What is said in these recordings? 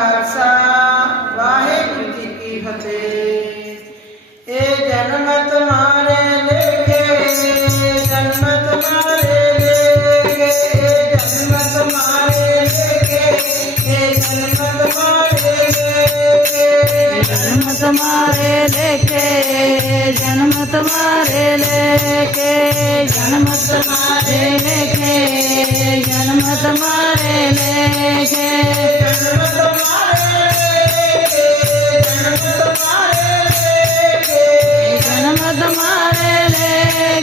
ਖਾਲਸਾ ਵਾਹਿਗੁਰੂ ਜੀ ਕੀ ਫਤਿਹ ਇਹ ਜਨਮ ਤੁਹਾਰੇ ਲੇਖੇ ਜਨਮ ਤੁਹਾਰੇ ਲੇਖੇ ਜਨਮ ਤੁਹਾਰੇ ਲੇਖੇ ਜਨਮ ਤੁਹਾਰੇ ਲੇਖੇ ਜਨਮ ਤੁਹਾਰੇ ਲੇਖੇ ਜਨਮ ਤੁਹਾਰੇ ਲੇਖੇ ਜਨਮ ਤੁਹਾਰੇ ਲੇਖੇ जन्म तुम्हारे लेके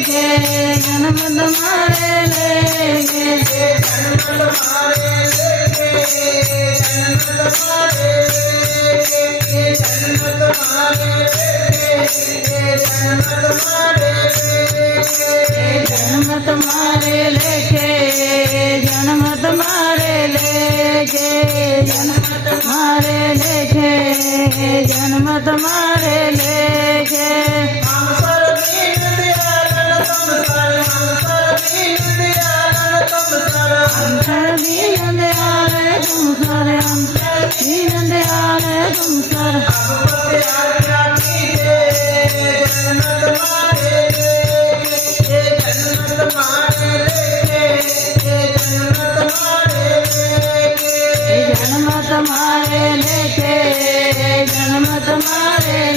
गे जनमद मारे ले गे जनमद मारे ले गे जनमद मारे ले गे जनमद मारे ले गे जनमद मारे ले गे जनमद मारे ले गे दीन दयाल तुम सर दीन दयाल तुम सर जन्म तुम्हारे लेके जन्म तुम्हारे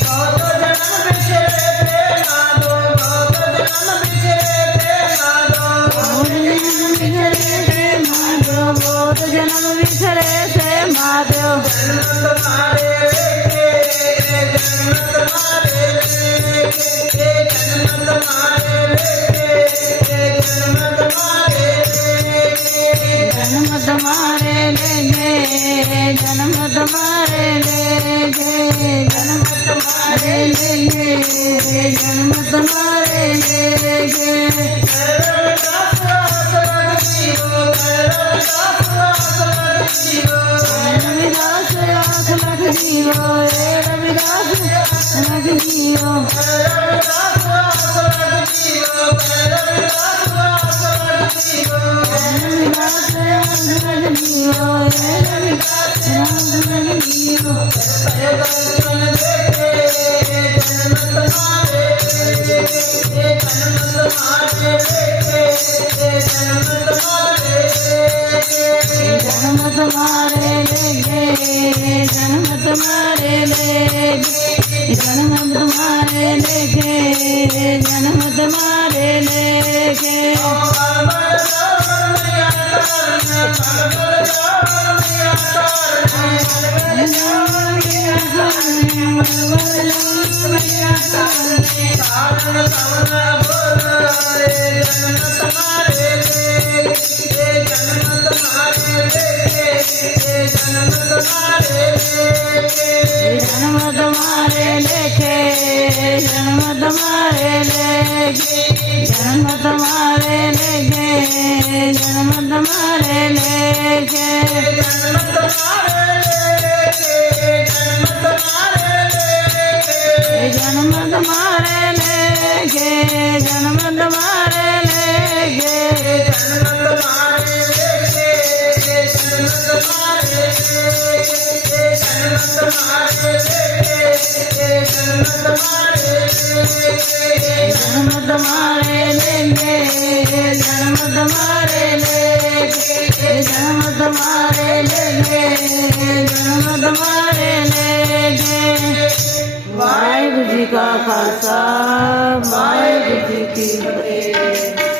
महादेव जन्नत मारे जन्नत मारे जन्नत मारे जन्नत मारे जन्मत मारे ले जन्मत मारे ले जन्मत मारे ले जन्मत मारे ले Bye. जन्म तुम्हारे लेके जन्म तुम्हारे लेके अमर राम जन्म तुम्हारे लेके। जन्म तुम्हारे लेके, जन्म तुम्हारे लेके। जन्म तुम्हारे लेके जन्म तुम्हारे लेके जन्म तुम्हारे लेके जन्म तुम्हारे लेके जन्म तुम्हारे लेके जन्म तुम्हारे लेके। जन्म तुम्हारे लेके जन्म तुम्हारे लेके जन्म तुम्हारे लेके जन्म तुम्हारे लेके वाहिगुरु जी का खालसा, वाहिगुरु जी की फतेह